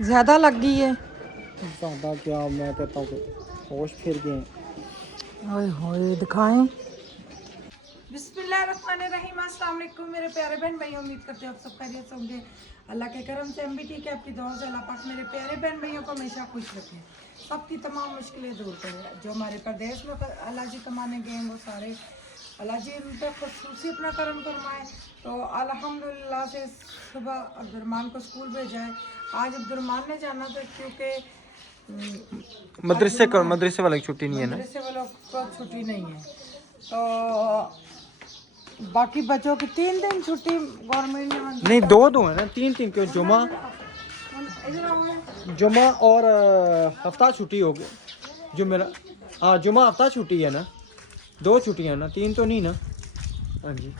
ज़्यादा लग गई है। ज़्यादा क्या, मैं कहता हूँ कि होश फिर गए। ओए होए दिखाएं। बिस्मिल्लाहिर्रहमानिर्रहीम, अस्सलाम वालेकुम मेरे प्यारे बहन भाई, उम्मीद करते हो आप सब खैरियत से होंगे। अल्लाह के करम से हम भी ठीक है। आपकी दुआ से अल्लाह पाक मेरे प्यारे बहन भाइयों को हमेशा खुश रखे, सबकी तमाम मुश्किलें दूर करे। जो हमारे प्रदेश में अल्लाह जी कमाने गए हैं वो सारे अल्लाह जी उन पर खुसूसी अपना करम फरमाए। तो अल्हम्दुलिल्लाह से सुबह अब्दुर्रहमान को स्कूल भेजा है। आज अब्दुर्रहमान ने जाना था क्योंकि मदरसे वाले की छुट्टी नहीं है ना, मदरसे वालों को छुट्टी नहीं है। तो बाकी बच्चों की 3 दिन छुट्टी गवर्नमेंट ने नहीं 2 है ना, 3 क्यों, जुमा और हफ्ता छुट्टी हो गई। जुमेरा, हाँ जुमा हफ्ता छुट्टी है ना, 2 छुट्टियाँ ना, 3 तो नहीं ना। हाँ जी।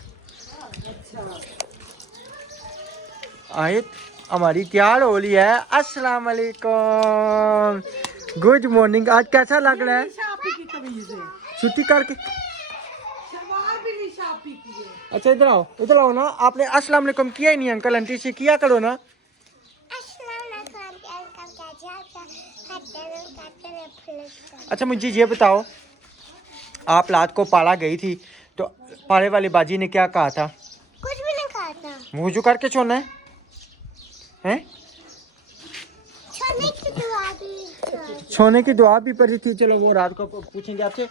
आयत हमारी तैयार हो रही है। अस्सलाम वालेकुम, गुड मॉर्निंग। आज कैसा लग रहा है छुट्टी करके? अच्छा इधर आओ ना। आपने अस्सलाम वालेकुम किया ही नहीं अंकल आंटी से, किया करो ना। अच्छा मुझे ये बताओ, आप रात को पाला गई थी तो पाले वाली बाजी ने क्या कहा था? कुछ भी नहीं कहा था। वुजू करके छोड़ना है, हैं? छोने की दुआ भी पड़ी थी। चलो वो रात को पूछेंगे आपसे।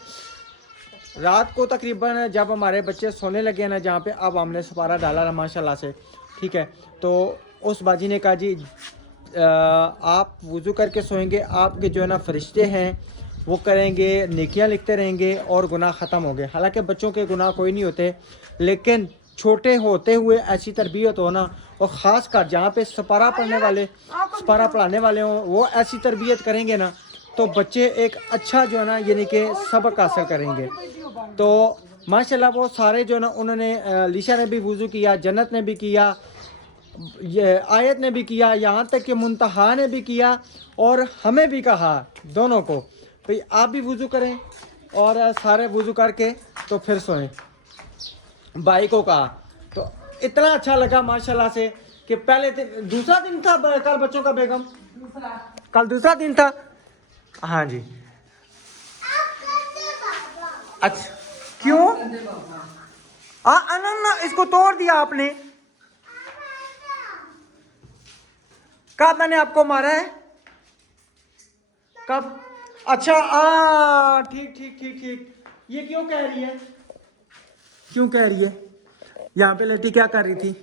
रात को तकरीबन जब हमारे बच्चे सोने लगे ना, जहाँ पे अब हमने सपारा डाला ना माशाल्लाह से, ठीक है, तो उस बाजी ने कहा जी आप वुज़ू करके सोएंगे, आपके जो है ना फरिश्ते हैं वो करेंगे, नेकियां लिखते रहेंगे और गुनाह ख़त्म हो गए। हालांकि बच्चों के गुनाह कोई नहीं होते, लेकिन छोटे होते हुए ऐसी तरबियत हो ना, और ख़ास कर जहाँ पे सपारा पढ़ने वाले, सपारा पढ़ाने वाले हों, वो ऐसी तरबियत करेंगे ना तो बच्चे एक अच्छा जो है ना यानी कि सबक हासिल करेंगे। तो माशाल्लाह वो सारे जो है ना, उन्होंने लिशा ने भी वुज़ू किया, जन्नत ने भी किया, ये आयत ने भी किया, यहाँ तक कि मुंतहा ने भी किया, और हमें भी कहा दोनों को भाई आप भी वुज़ू करें, और सारे वुज़ू करके तो फिर सोएं। भाई को कहा तो इतना अच्छा लगा माशाल्लाह से कि पहले दूसरा दिन था कल बच्चों का बेगम, कल दूसरा दिन था। हाँ जी। अच्छा क्यों? ना इसको तोड़ दिया आपने, कब मैंने आपको मारा है? कब? अच्छा ठीक। ये क्यों कह रही है, क्यों कह रही है? यहाँ पे लड़की क्या कर रही थी?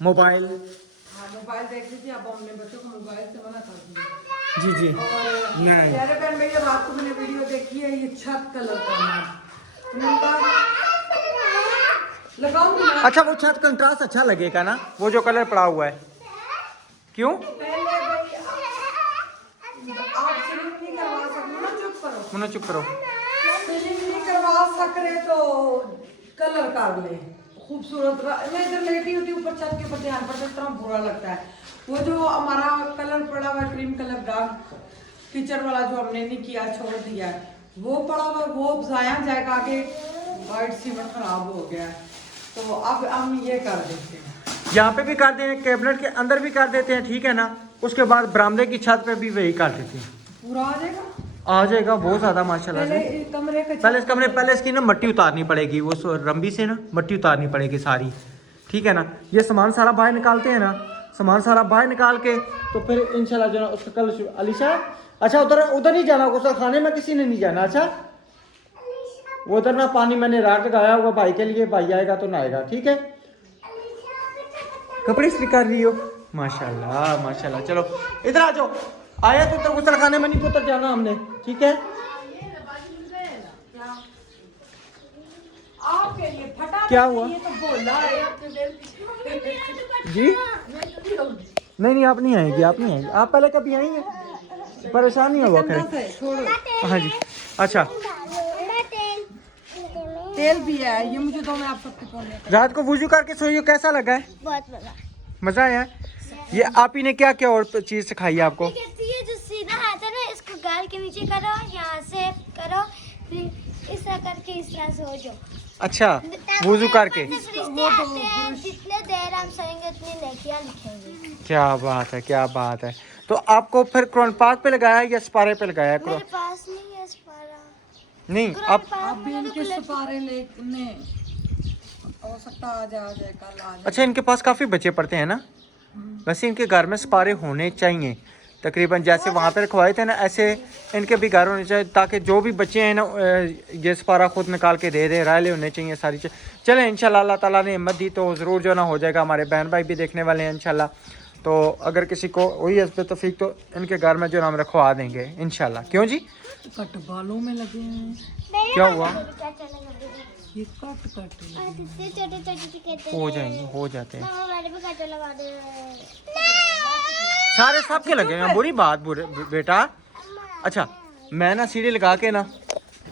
मोबाइल देख रही थी। अब हमने बच्चों को मोबाइल से मना कर दिया। जी नहीं प्यारे बहन भैया, रात को मैंने वीडियो देखी है, ये छत कलर करना लगाऊंगी। अच्छा वो छत कंट्रास्ट अच्छा लगेगा ना, वो जो कलर पड़ा हुआ है। क्यों? चुप करो। नहीं करवा सक रहे तो कलर कर ले, खूबसूरत। मैं इधर लेटी होती ऊपर छत के ऊपर, ध्यान पर इतना बुरा लगता है। वो जो हमारा कलर पड़ा हुआ क्रीम कलर डार्क टीचर वाला जो हमने नहीं किया, छोड़ दिया है, वो पड़ा हुआ, वो जाया जाएगा आगे। वाइट सीमेंट खराब हो गया है, तो अब हम ये कर देते हैं, यहाँ पे भी कर दें, कैबिनेट के अंदर भी कर देते हैं, ठीक है ना। उसके बाद बरामदे की छत पे भी वही कर देते हैं, पूरा आ जाएगा बहुत ज़्यादा माशाल्लाह से। पहले इसकी ना मट्टी उतारनी पड़ेगी, वो रंबी से ना मट्टी उतारनी पड़ेगी सारी, ठीक है ना। ये सामान सारा बाहर निकालते हैं ना, सामान सारा बाहर निकाल के तो फिर इंशाल्लाह जो है उसका कल अलीशा। अच्छा उधर नहीं जाना, गुसल खाने में किसी ने नहीं जाना। अच्छा वो उधर ना पानी मैंने रात लगाया हुआ भाई के लिए, भाई आएगा तो नहाएगा, ठीक है। कपड़े इस्त्री कर रही हो, माशाल्लाह। चलो इधर आ जाओ, आया तो गुसल खाने में नहीं तो उतर जाना हमने, ठीक है। क्या हुआ जी? नहीं आप नहीं आएगी, आप पहले कभी आई हैं? परेशान नहीं हुआ करें। हाँ जी। अच्छा तेल भी है, ये मुझे दो, मैं आप सबको रात को वुजू करके सोइयो, कैसा लगा है? बहुत मजा आया। ये आप ही ने क्या क्या और चीज सिखाई है आपको? ये जो सीधा हाथ है ना, इसको गाल के नीचे करो, यहाँ से करो, फिर इस तरह करके इस तरह से हो जाओ, अच्छा, वुजू करके। जितने देर हम सोएंगे उतनी नेकियां लिखेंगे। क्या बात है, क्या बात है। तो आपको फिर कुरान पाक पे लगाया है या सपारे पे लगाया है? मेरे पास नहीं है सपारा। नहीं, आप अब भी इनके सपारे लेने हो सकता आज आ जाए, कल आ जाए। अच्छा, इनके पास काफ़ी बच्चे पढ़ते हैं ना। वैसे इनके घर में सपारे होने चाहिए तकरीबन, जैसे वहाँ पे रखवाए थे ना, ऐसे इनके भी घर होने चाहिए, ताकि जो भी बच्चे हैं ना ये सपारा खुद निकाल के दे दे, रायले होने चाहिए सारी चीज़। चलें, इंशाल्लाह अल्लाह ताला ने हिम्मत दी तो ज़रूर जो ना हो जाएगा। हमारे बहन भाई भी देखने वाले हैं इंशाल्लाह, तो अगर किसी को वही हस्बे तौफीक तो इनके घर में जो ना हम रखवा देंगे इंशाल्लाह। क्यों जी, कट बालों में लगे हैं, क्या हुआ? ये कट कट कितने छोटे छोटे कहते हो जाएंगे, हो जाते हैं मामा मैंने भी कांटे लगा दे। सारे, सबके लगे हैं। बुरी बात बेटा। अच्छा, मैं ना सीढ़ी लगा के ना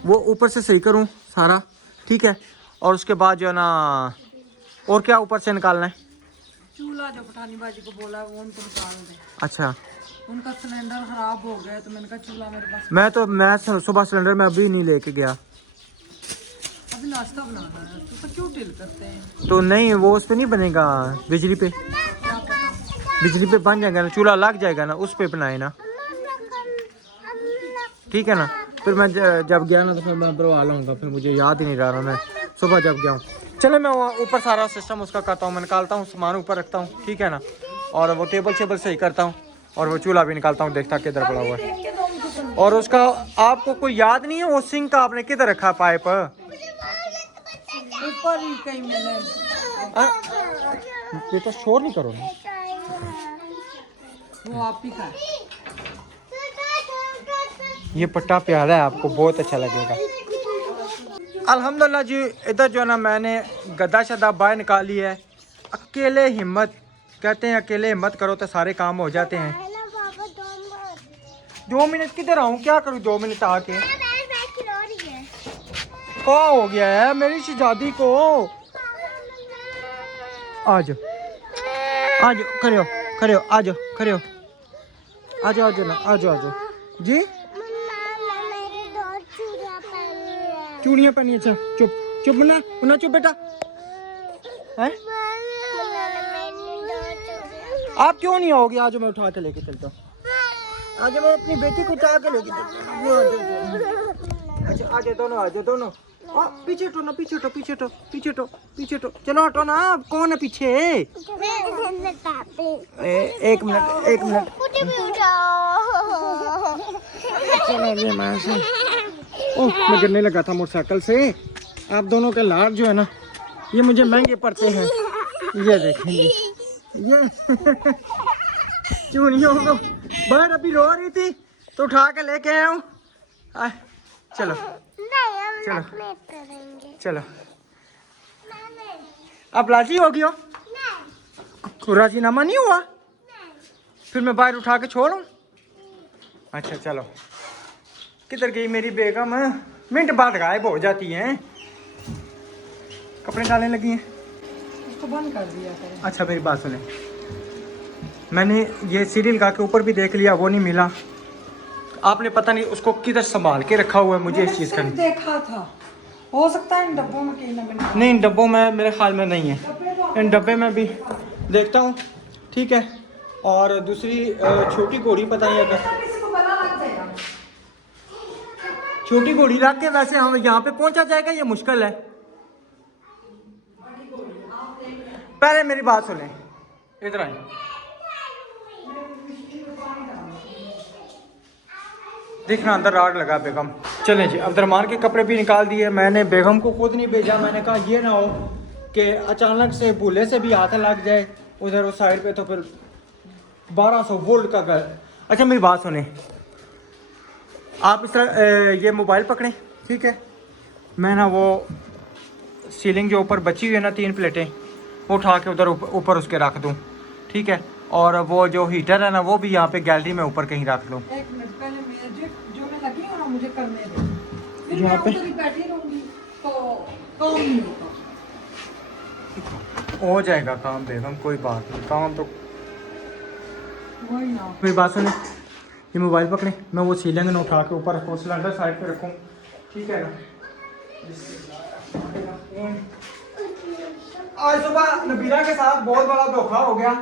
वो ऊपर से सही करूँ सारा, ठीक है, और उसके बाद जो है ना, और क्या ऊपर से निकालना है? चूल्हा जो पठानी बाजी को बोला है वो उनको निकाल दे। अच्छा, उनका सिलेंडर खराब हो गया तो मैंने कहा चूल्हा मेरे पास, मैं सुबह सिलेंडर में अभी नहीं लेके गया। अभी नाश्ता बनाना है तो क्यों टिल करते हैं? तो नहीं, वो उस पे नहीं बनेगा, बिजली पे, क्या पता। बिजली पे बन जाएगा ना, चूल्हा लग जाएगा ना, उस पे बनाए ना, ठीक है ना। फिर मैं जब गया ना तो फिर मैं बनवा लूँगा, फिर मुझे याद ही नहीं रहा मैं सुबह जब गया हूँ। चले, मैं ऊपर सारा सिस्टम उसका करता हूँ, मैं निकालता हूँ सामान ऊपर रखता हूँ, ठीक है ना, और वो टेबल शेबल सही करता हूँ, और वो चूल्हा भी निकालता हूँ, देखता किधर पड़ा हुआ है। और उसका आपको कोई याद नहीं है वो सिंक का आपने किधर रखा पाइप? ऊपर ही कहीं मैंने, ये तो शोर नहीं करो ना। वो आप ही का है। ये पट्टा प्यारा है, आपको बहुत अच्छा लगेगा। अल्हम्दुलिल्लाह जी, इधर जो है ना मैंने गद्दा शद्दा बाहर निकाली है। अकेले हिम्मत, कहते हैं अकेले हिम्मत करो तो सारे काम हो जाते हैं। 2 मिनट किधर आऊँ, क्या करूँ 2 मिनट आके? कहाँ हो गया है मेरी शहजादी को? आज आज खड़े हो, खड़े हो, आ जाओ, खड़े हो, आ जाओ, आ जाओ ना, आ जाओ, आ जाओ जी। चूड़ियाँ पहनी, अच्छा चुप चुप ना, ना चुप बेटा है। आप क्यों नहीं आओगे? आज मैं उठा के लेके चलता हूँ, आज मैं अपनी बेटी को उठा के लेके चलता हूँ। अच्छा, आज दोनों, आज दोनों। पीछे हटो ना, पीछे हटो, पीछे हटो, पीछे हटो, पीछे हटो, चलो हटो ना। कौन है पीछे? एक मिनट, एक मिनट, चलो ये मां से। ओह, मैं गिरने लगा था मोटरसाइकिल से। आप दोनों के लाड जो है ना, ये मुझे महंगे पड़ते हैं। ये देखेंगे, ये चूड़ियों को बाहर अभी रो रही थी तो उठा के लेके आया हूँ। चलो चलो चलो, अब राजी होगी हो? राजीनामा नहीं हुआ? फिर मैं बाहर उठा के छोड़ूं? अच्छा चलो। किधर गई मेरी बेगम? मिनट बाद गायब हो जाती हैं। कपड़े डालने लगी हैं, उसको बंद कर दिया करें। अच्छा मेरी बात सुने, मैंने ये सीरियल लगा के ऊपर भी देख लिया, वो नहीं मिला। आपने पता नहीं उसको किधर संभाल के रखा हुआ है, मुझे इस चीज़ का नहीं। देखा था, हो सकता है इन डब्बों में कहीं ना कहीं। नहीं, इन डब्बों में मेरे ख्याल में नहीं है, इन डब्बे में भी देखता हूँ, ठीक है। और दूसरी छोटी घोड़ी पता नहीं है, छोटी घोड़ी रख के वैसे हम यहाँ पे पहुँचा जाएगा, ये मुश्किल है। पहले मेरी बात सुने, इधर आए। देखना अंदर राड लगा बेगम। चलें जी, अब्दुर्रहमान के कपड़े भी निकाल दिए मैंने, बेगम को खुद नहीं भेजा। मैंने कहा ये ना हो कि अचानक से भूले से भी हाथ लग जाए उधर उस साइड पे, तो फिर 1200 वोल्ट का कर। अच्छा मेरी बात सुने, आप इस तरह ये मोबाइल पकड़ें, ठीक है। मैं ना वो सीलिंग जो ऊपर बची हुई है ना 3 प्लेटें, वो उठा के उधर ऊपर उसके रख दूँ, ठीक है। और वो जो हीटर है ना वो भी यहाँ पे गैलरी में ऊपर कहीं रख दूँ। एक मिनट पहले मैं जो मैं लगी हूँ ना मुझे करने दे, फिर यहाँ मैं पे उधर ही बैठी रहूंगी तो काम नहीं होगा। हो जाएगा काम बेगम, कोई बात नहीं, काम तो वही ना। मेरी बात सुने, ये मोबाइल पकड़े, मैं वो सीलिंग ना उठा के ऊपर रखूँ, सिलेंडर साइड पे रखूँ, ठीक है ना। आज सुबह नबीला के साथ बहुत बड़ा धोखा हो गया।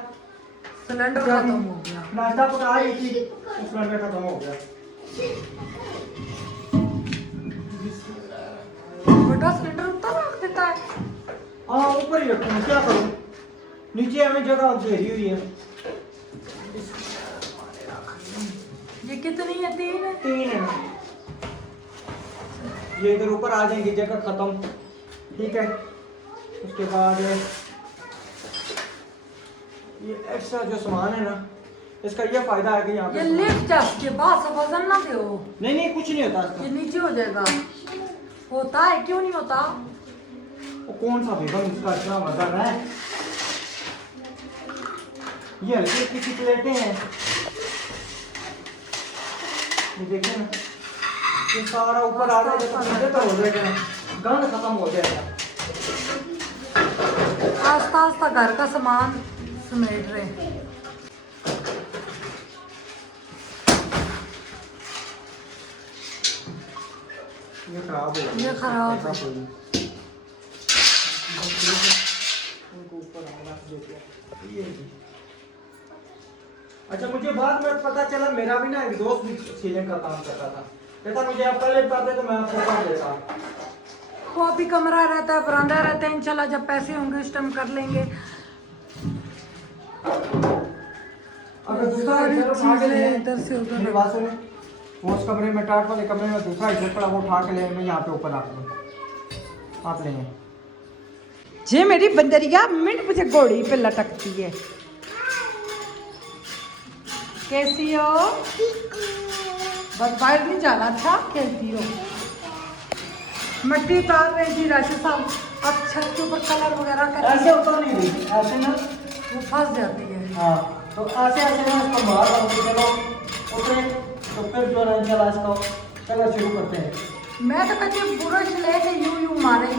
सिलेंडर खत्म हो गया। नाश्ता पका रही थी, सिलेंडर खत्म हो गया। बड़ा सिलेंडर ऊपर रख देता है। हाँ ऊपर ही रखूँ, क्या करूँ, नीचे हमें जगह घेरी हुई है। ये कितनी है? 3 है। 3 है। ये इधर ऊपर आ जाएंगी, जगह खत्म। ठीक है, उसके बाद ये एक्स्ट्रा जो सामान है ना, इसका ये फायदा है कि यहाँ ये पे लिफ्ट के बाद से वजन ना दो। नहीं नहीं कुछ नहीं होता इसका। ये नीचे हो जाएगा। होता है, क्यों नहीं होता? वो कौन सा बेगम इसका इतना वजन है। ये हल्की हल्की प्लेटें हैं, ये देखिए ना, ये सारा ऊपर आ जाएगा तो हो जाएगा ना, गंद खत्म हो जाएगा। आस्ता आस्ता घर का सामान समेट रहे हैं। ये खराब हो गया, ये खराब है। उनको ऊपर रख देते हैं। ये जी। अच्छा मुझे बाद में पता चला, मेरा भी ना एक दोस्त भी सीलिंग का काम करता था, कहता मुझे आप पहले बताते तो मैं आपको कर देता। वो अभी कमरा रहता है, बरामदा रहता है, इंशाल्लाह जब पैसे होंगे उस टाइम कर लेंगे। अगर दूसरा सारी हिस्सा उठा के ले, चीजें इधर से उधर मेरी बात सुने, वो उस कमरे में टाट वाले कमरे में दूसरा हिस्सा पड़ा, वो उठा के ले, मैं यहाँ पे ऊपर रख दूँ, आप लेंगे। जे मेरी बंदरिया मिनट मुझे घोड़ी पे लटकती है। कैसी हो? बस बाहर नहीं जाना। अच्छा खेलती हो? मिट्टी उतार रही थी राशि साहब, अब छत के ऊपर कलर वगैरह कर ऐसे ऊपर नहीं रही, ऐसे ना, वो फंस जाती है। हाँ तो ऐसे ऐसे ना इसको मार रहा हूँ, चलो उतरे तो फिर जो है चला इसको कलर शुरू करते हैं। मैं तो कहती हूँ बुरश लेके यूं मारे।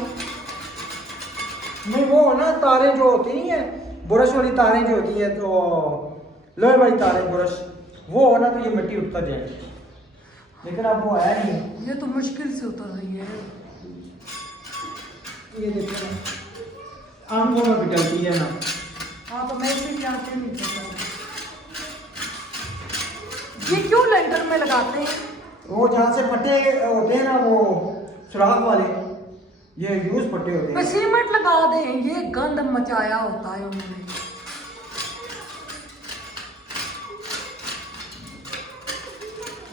नहीं वो ना तारें जो होती नहीं है, ब्रश वाली तारें जो होती है, तो लोहे वाली तारें ब्रश, वो हो ना तो ये मिट्टी उतर जाएगी, लेकिन अब वो है नहीं। ये तो मुश्किल से उतर रही है। ये देखो ना, आंखों में भी डलती है ना। हाँ तो मैं इसे आते नहीं पता। ये क्यों लेंटर में लगाते हैं? वो जहाँ से पट्टे होते हैं ना, वो सुराख वाले, ये यूज पट्टे होते हैं। सीमेंट लगा दें, ये गंद मचाया होता है उन्होंने।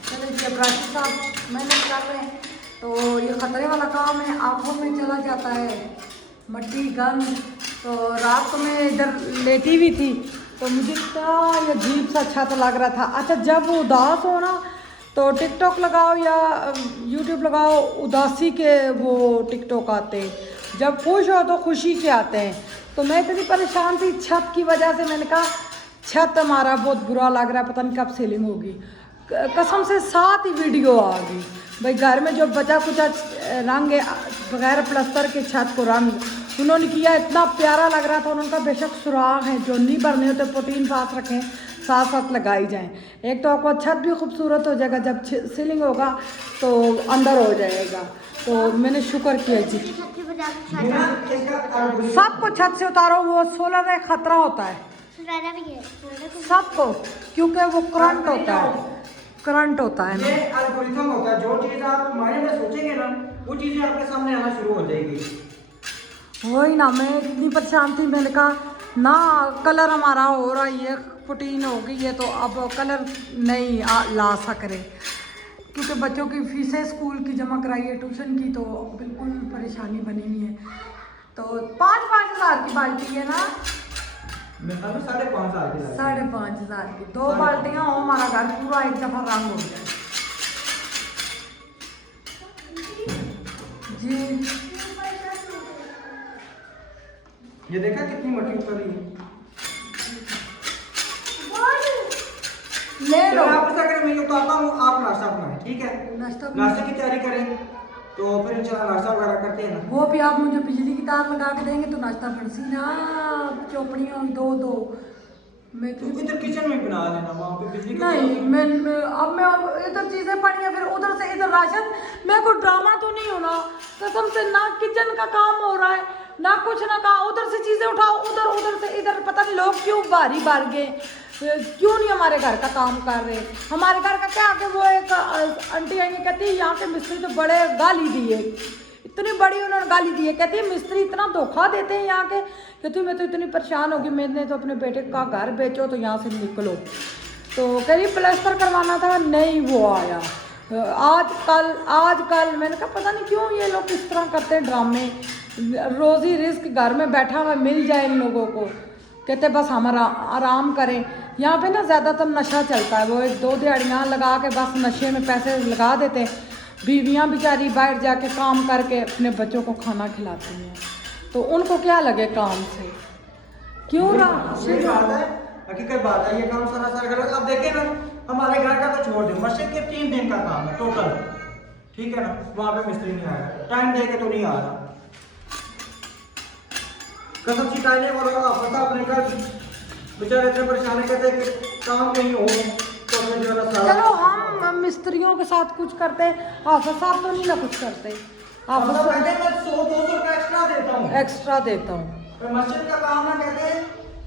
चलिए जी, अब राशि साहब मेहनत कर रहे हैं तो ये खतरे वाला काम है, आंखों में चला जाता है मट्टी गंद। तो रात को मैं इधर लेटी हुई थी तो मुझे इतना अजीब सा छत लग रहा था। अच्छा जब उदास हो ना तो टिकटॉक लगाओ या यूट्यूब लगाओ, उदासी के वो टिकटॉक आते हैं, जब खुश हो तो खुशी के आते हैं। तो मैं इतनी परेशान थी छत की वजह से, मैंने कहा छत हमारा बहुत बुरा लग रहा है, पता नहीं कब सीलिंग होगी। कसम से 7 ही वीडियो आ गई भाई, घर में जो बचा कुचा रंग है बगैर प्लस्तर के छत को रंग उन्होंने किया, इतना प्यारा लग रहा था। उन्होंने कहा बेशक सुराख हैं जो नहीं भरने होते प्रोटीन साथ रखें, साथ साथ लगाई जाएं। एक तो आपको छत भी खूबसूरत हो जाएगा, जब सीलिंग होगा तो अंदर हो जाएगा। तो मैंने शुक्र किया जी। सबको छत से उतारो, वो सोलर है, खतरा होता है सबको, क्योंकि वो करंट होता है, करंट होता है ना। ये एल्गोरिथम होता है, जो चीज़ आप माइंड में सोचेंगे ना वो चीज़ें आपके सामने आना शुरू हो जाएगी। वही ना, मैं इतनी परेशान थी, मैंने कहा ना कलर हमारा हो रहा है, पुटीन हो गई है तो अब कलर नहीं ला सक रहे, क्योंकि बच्चों की फीसें स्कूल की जमा कराई है, ट्यूशन की, तो बिल्कुल परेशानी बनी हुई है। तो 5-5 हज़ार की बाल्टी है ना, 5,500 की 5,500 की 2 बाल्टियाँ हो, हमारा घर पूरा एक दफ़ा रंग हो जाए जी। ये देखा कितनी मट्टी उतर रही है। ले लो, आप ऐसा करें, मैं ये उतारता हूँ, आप नाश्ता बनाएं, ठीक है? नाश्ता नाश्ते की तैयारी करें तो फिर इंशाल्लाह नाश्ता वगैरह करते हैं ना। वो भी आप मुझे बिजली की तार लगा के देंगे तो नाश्ता बनसी ना, चौपड़ियाँ 2-2 मैं तो इधर किचन में बना देना, वहाँ पे बिजली का नहीं मैं इधर चीजें पड़ी हैं, फिर उधर से इधर राशन। मैं कोई ड्रामा तो नहीं हो ना, कसम से ना किचन का काम हो रहा है ना कुछ ना कहा, उधर से चीजें उठाओ, उधर से इधर, पता नहीं लोग क्यों बारी बार गए, क्यों नहीं हमारे घर का काम कर रहे। हमारे घर का क्या आके वो एक आंटी आएंगे, कहती है यहाँ के मिस्त्री तो बड़े गाली दिए, इतनी बड़ी उन्होंने गाली दी है, कहती है मिस्त्री इतना धोखा देते हैं यहाँ के, कहती मैं तो इतनी परेशान होगी, मैंने तो अपने बेटे का घर बेचो तो यहाँ से निकलो। तो कह रही प्लास्टर करवाना था, नहीं वो आया आज कल मैंने कहा पता नहीं क्यों ये लोग इस तरह करते हैं ड्रामे, रोज़ी रिस्क घर में बैठा हुआ मिल जाए इन लोगों को, कहते बस हम आराम करें। यहाँ पे ना ज़्यादातर नशा चलता है, वो एक दो दिहाड़ियाँ लगा के बस नशे में पैसे लगा देते हैं, बीवियाँ बेचारी बाहर जाके काम करके अपने बच्चों को खाना खिलाती हैं, तो उनको क्या लगे काम से, क्यों रहा। सही बात है, हकीकत बात है, ये काम सारा गलत। अब देखें ना, हमारे घर का तो छोड़ दें, मस्जिद के 3 दिन का काम है टोटल, ठीक है ना, वहाँ पे मिस्त्री नहीं आया, टाइम दे के तो नहीं आ रहा, कसम शिकायतें बोलो आप पता अपने घर बेचारे इतने परेशान कहते हैं कि काम कहीं हो तो अपने जो है ना सारा। चलो हम मिस्त्रियों के साथ कुछ करते, हाफिज साहब तो नहीं ना कुछ करते, हाफिज मतलब कहते हैं मैं 100-200 रुपये एक्स्ट्रा देता हूँ, पर मस्जिद का काम ना कहते हैं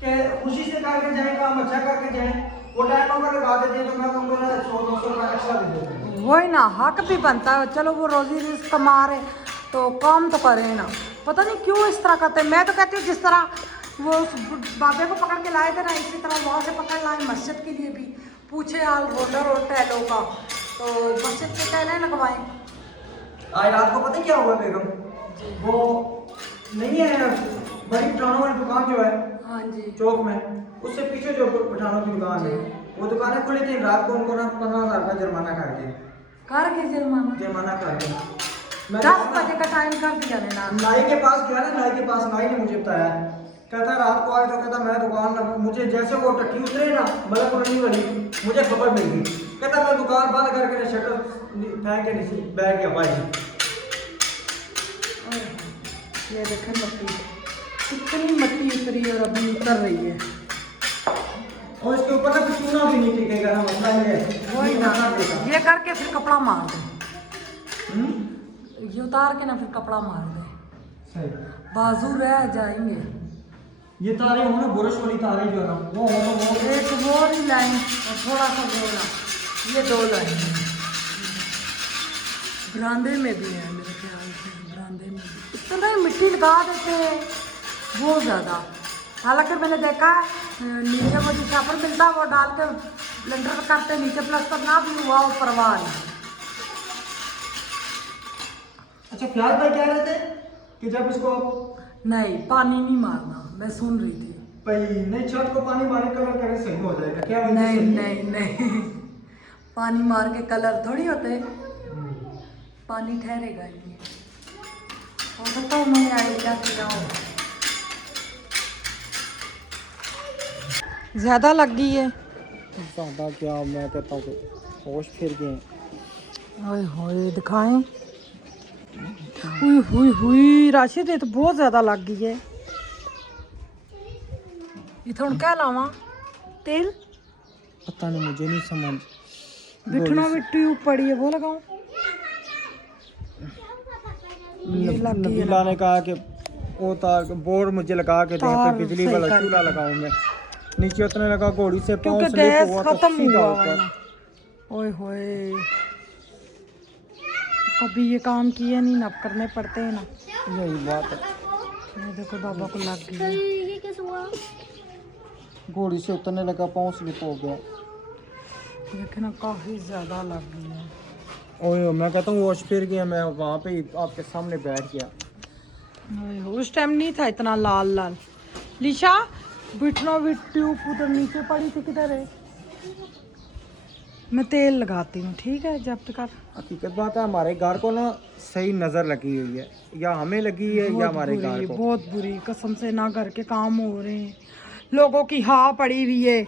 कि खुशी से करके जाए, काम अच्छा करके जाए, वो टाइम अगर लगा देते हैं तो मैं तुमको ना 100-200 रुपये एक्स्ट्रा दे देता हूँ। वही ना, हक भी बनता है, चलो वो रोजी रिस्क कमा रहे तो काम तो करें ना, पता नहीं क्यों इस तरह करते हैं। मैं तो कहती हूँ जिस तरह वो उस बाबे को पकड़ के लाए थे ना, इसी तरह वहाँ से पकड़ लाए मस्जिद के लिए भी, पूछे हाल वोटर और टैलों का, तो मस्जिद के टैलें लगवाएं। आज रात को पता है क्या हुआ बेगम, वो नहीं है बड़ी पठानों वाली दुकान जो है हाँ जी, चौक में, उससे पीछे जो पठानों की दुकान है, वो दुकानें खुली थी, रात को उनको ना 15,000 का जुर्माना कर दिया, जुर्माना कर दिया। मैं 10 बजे का टाइम कर दिया ना, नाई के पास गया ना, नाई के पास, नाई ने मुझे बताया, कहता रात को आए तो कहता मैं दुकान, मुझे जैसे वो टट्टी उतरे ना मतलब पुरानी वाली, मुझे खबर मिल गई, कहता मैं दुकान बंद करके शटर फेंक के नीचे बैठ गया भाई। ये देखें मट्टी, इतनी मट्टी उतरी और अभी उतर रही है, और इसके ऊपर ना चूना भी नहीं टिकेगा ना, मसला ये है। वही ना, ये करके फिर कपड़ा मार दे, ये उतार के ना फिर कपड़ा मार दे, सही। बाजू रह जाएंगे। ये तारे हो ना बुरश वाली तारे जो है ना, वो हो तो वो एक वो ही लाइन और थोड़ा सा गोला, ये 2 लाइन है। बरामदे में भी है मेरे ख्याल से, बरामदे में भी इतना मिट्टी लगा देते हैं बहुत ज़्यादा। हालांकि मैंने देखा है नीचे वो जो छापर मिलता है वो डाल के लेंटर करते, नीचे प्लास्टर ना भी हुआ वो परवाह नहीं। अच्छा फिलहाल भाई कह रहे थे कि जब इसको नहीं पानी नहीं मारना, मैं सुन रही थी। भाई नहीं, छत को पानी मारे कलर करे सही हो जाएगा क्या? नहीं नहीं नहीं पानी मार के कलर थोड़ी होते, पानी ठहरेगा ही। हो सकता है मैं आई क्या किया हो, ज़्यादा लग गई है। ज़्यादा क्या, मैं कहता हूँ होश फिर गए। ओए होए दिखाएं, हुई हुई हुई राशिद ये तो बहुत ज़्यादा लग गई है। ये थोड़ा क्या लावा तेल, पता नहीं मुझे नहीं समझ, बिठना भी ट्यूब पड़ी है वो लगाऊं। नबीला ने कहा कि वो तार बोर्ड मुझे लगा के दें पे बिजली वाला चूल्हा लगाऊं मैं, नीचे उतने लगा घोड़ी से क्योंकि पाँव गैस स्लिप हुआ खत्म सीधा हुआ ऊपर। वरना। ओए होए कभी ये काम किए नहीं ना, करने पड़ते हैं ना। यही बात है, ये देखो बाबा को लग गई है। ये कैसे हुआ? घोड़ी से उतरने लगा पाँव स्लिप हो गया। लेकिन काफ़ी ज़्यादा लग गई है। ओए मैं कहता हूँ वॉश फिर गया, मैं वहाँ पे ही आपके सामने बैठ गया। ओए हो, उस टाइम नहीं था इतना लाल लाल। लिशा बिठनो भी ट्यूब उधर नीचे पड़ी थी, किधर है? मैं तेल लगाती हूँ ठीक है जब तक। हकीकत बात है, हमारे घर को ना सही नज़र लगी हुई है, या हमें लगी है या हमारे घर को। बहुत बुरी कसम से, ना घर के काम हो रहे हैं, लोगों की हाँ पड़ी हुई है।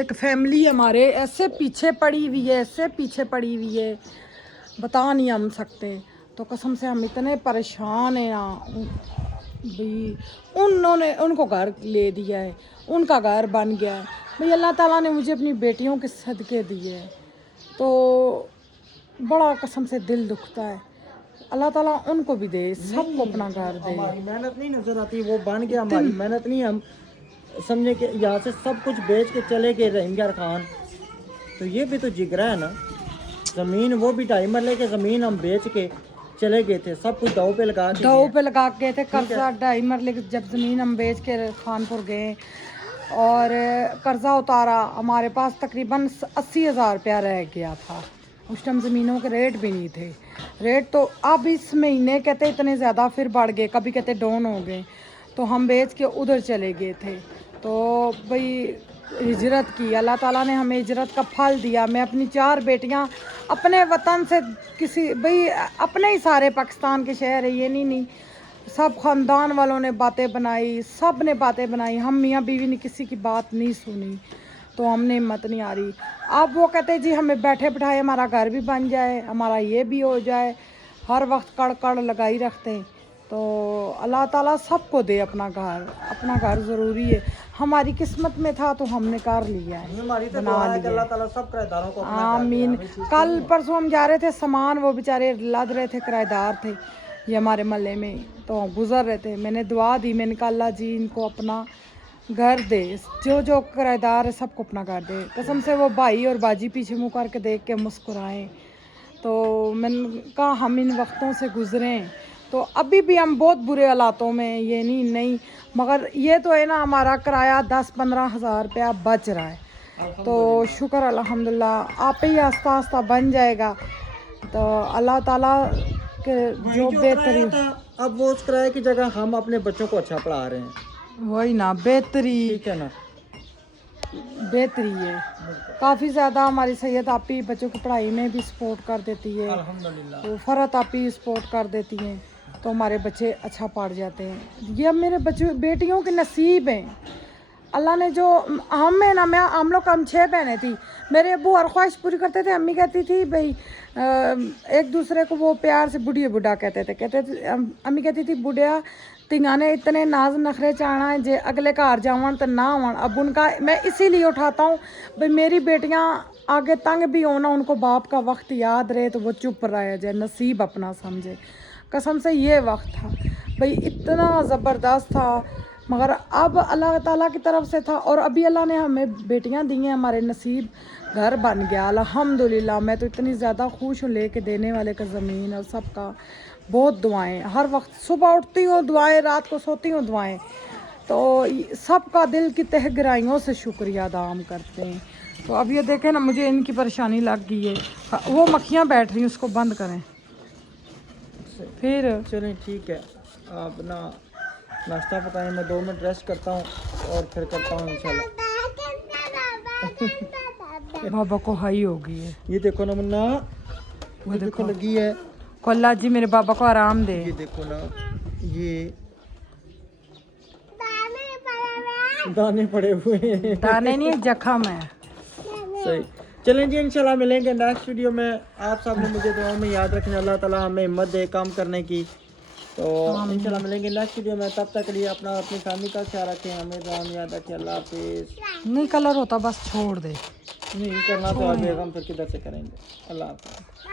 एक फैमिली हमारे ऐसे पीछे पड़ी हुई है, ऐसे पीछे पड़ी हुई है, बता नहीं हम सकते। तो कसम से हम इतने परेशान हैं ना, भाई उन्होंने उनको घर ले दिया है, उनका घर बन गया है भाई। अल्लाह ताला ने मुझे अपनी बेटियों के सदके दिए हैं, तो बड़ा कसम से दिल दुखता है। अल्लाह ताला उनको भी दे, सबको अपना घर दे। हमारी मेहनत नहीं नजर आती, वो बन गया, हमारी मेहनत नहीं। हम समझे कि यहाँ से सब कुछ बेच के चले गए रहीमयार खान, तो ये भी तो जिगरा है ना। ज़मीन वो भी 2.5 मरले की ज़मीन हम बेच के चले गए थे, सब कुछ दाव पे लगा के दाव पे लगा के गए थे। कर्जा 2.5 मरले की जब ज़मीन हम बेच के खानपुर गए और कर्जा उतारा, हमारे पास तकरीबन 80,000 रुपया रह गया था। उस टाइम ज़मीनों के रेट भी नहीं थे। रेट तो अब इस महीने कहते इतने ज़्यादा फिर बढ़ गए, कभी कहते डाउन हो गए, तो हम बेच के उधर चले गए थे। तो भाई हिजरत की, अल्लाह ताला ने हमें हिजरत का फल दिया। मैं अपनी 4 बेटियां अपने वतन से किसी भाई अपने ही सारे पाकिस्तान के शहर है ये नहीं सब ख़ानदान वालों ने बातें बनाई, सब ने बातें बनाई, हम मियाँ बीवी ने किसी की बात नहीं सुनी, तो हमने हिम्मत नहीं आ रही। अब वो कहते जी हमें बैठे बिठाए हमारा घर भी बन जाए, हमारा ये भी हो जाए, हर वक्त कड़ कड़ लगाई रखते हैं। तो अल्लाह ताला सबको दे अपना घर ज़रूरी है। हमारी किस्मत में था तो हमने कर लिया है, हमारी तो बना दुआ है कि लिया। अल्लाह ताला सब किराएदारों को अपना घर दे। आमीन। हमें चीज़ कल परसों हम जा रहे थे सामान, वो बेचारे लद रहे थे, किराएदार थे ये हमारे मोहल्ले में, तो गुजर रहे थे। मैंने दुआ दी, मैंने कहा अल्लाह जी इनको अपना घर दे, जो किराएदार है सबको अपना घर दे। कसम से वो भाई और बाजी पीछे मुँह करके देख के मुस्कुराएं। तो मैंने कहा हम इन वक्तों से गुजरें, तो अभी भी हम बहुत बुरे हालातों में, ये नहीं मगर ये तो है ना हमारा किराया 10-15 हज़ार रुपया बच रहा है। तो शुक्र अल्हम्दुलिल्लाह, आप ही आस्ता आस्ता बन जाएगा। तो अल्लाह ताला के जो बेहतरी, अब वो उस किराए की जगह हम अपने बच्चों को अच्छा पढ़ा रहे हैं, वही ना बेहतरी, ठीक है ना। बेहतरी है काफ़ी ज़्यादा। हमारी सैयद आपी बच्चों की पढ़ाई में भी सपोर्ट कर देती है, अल्हम्दुलिल्लाह। तो फरत आपी सपोर्ट कर देती हैं, तो हमारे बच्चे अच्छा पढ़ जाते हैं। ये अब मेरे बच्चों बेटियों के नसीब हैं। अल्लाह ने जो हमें ना, हम लोग हम 6 बहनें थी, मेरे अब्बू हर ख्वाहिश पूरी करते थे। अम्मी कहती थी भाई एक दूसरे को वो प्यार से बुढ़िया बुढ़ा कहते थे। अम्मी कहती थी बुढ़िया तिंगाने इतने नाज नखरे चाहना है जे अगले घर जावन तो ना आवन। अब उनका मैं इसीलिए उठाता हूँ भाई मेरी बेटियाँ आगे तंग भी हो ना, उनको बाप का वक्त याद रहे तो वो चुप रह जाए, नसीब अपना समझे। कसम से ये वक्त था भाई इतना ज़बरदस्त था, मगर अब अल्लाह ताला की तरफ से था। और अभी अल्लाह ने हमें बेटियां दी हैं, हमारे नसीब घर बन गया अल्हम्दुलिल्लाह। मैं तो इतनी ज़्यादा खुश हूँ लेके देने वाले का ज़मीन और सबका बहुत दुआएं, हर वक्त सुबह उठती हूँ दुआएं, रात को सोती हूँ दुआएं। तो सबका दिल की तह गहराइयों से शुक्रिया अदा हम करते हैं। तो अब ये देखें ना, मुझे इनकी परेशानी लग गई है, वो मक्खियाँ बैठ रही, उसको बंद करें फिर। चलें ठीक है, आप ना नाश्ता पकाएं, मैं 2 मिनट रेस्ट करता हूँ और फिर करता हूँ इंशाल्लाह। बाबा को हाई हो गई है, ये देखो ना मुन्ना, वो देखो लगी है। को अल्लाह जी मेरे बाबा को आराम दे। ये देखो ना, ये दाने पड़े हुए हैं। दाने नहीं जख्म है। सही, चलें जी इंशाल्लाह मिलेंगे नेक्स्ट वीडियो में। आप सब ने मुझे दुआ में याद रखना, अल्लाह ताला हमें हिम्मत दे काम करने की। तो इंशाल्लाह मिलेंगे नेक्स्ट वीडियो में, तब तक के लिए अपना अपनी फैमिली का ख्याल रखें, हमें दुआ में याद रखें। अल्लाह हाफिज़। नहीं कलर होता बस छोड़ दे। नहीं करना तो आगे हम फिर किधर से करेंगे। अल्लाह हाफिज़।